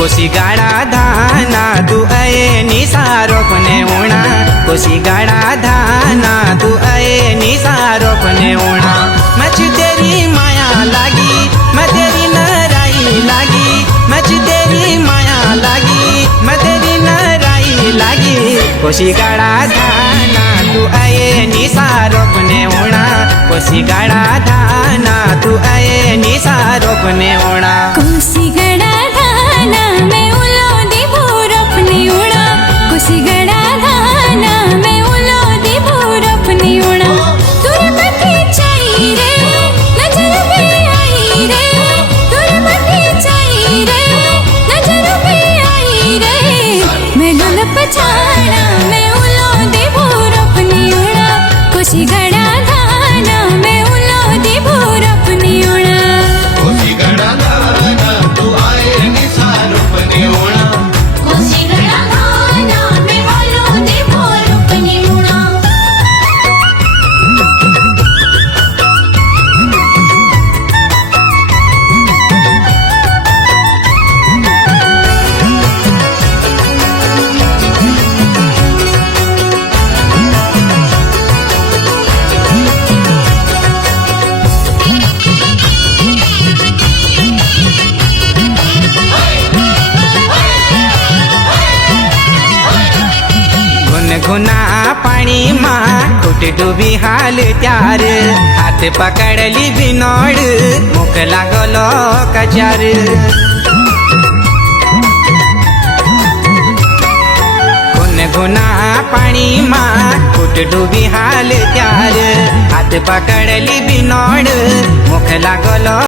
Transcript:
कोसी गाड़ा धाना तू आए निसारोपने उणा कोसी गाड़ा धाना तू आए निसारोपने उणा मच तेरी माया लागी मैं तेरी नराई लागी मच तेरी माया लागी मैं तेरी नराई लागी कोसी गाड़ा धाना तू आए निसारोपने उणा कोसी गाड़ा धाना तू आए निसारोपने उणा कोसी गड़ा धाना मैं उलो दी भोरपनी उड़ा कोसी गड़ा धाना मैं उलो दी भोरपनी उड़ा तुर मथे चाई रे नजर पे आई रे तुर मथे चाई रे नजर पे आई रे मैं लुल पछाड़ा मैं उलो दी भोरपनी उड़ा कोसी गड़ा धाना मैं उलो दी भोरपनी उड़ा कोसी गड़ा धाना तू आए निसारोपने उणा कोसी गड़ा धाना मैं उलो दी भोरपनी उड़ा गुना पानी माँ टूट डूबी हाल त्यार हाथ पकड़ली बिनोड़ मुख लागलो कचार गुना पानी माँ टूट डूबी हाल त्यार हाथ पकड़ली बिनोड़ मुख लागलो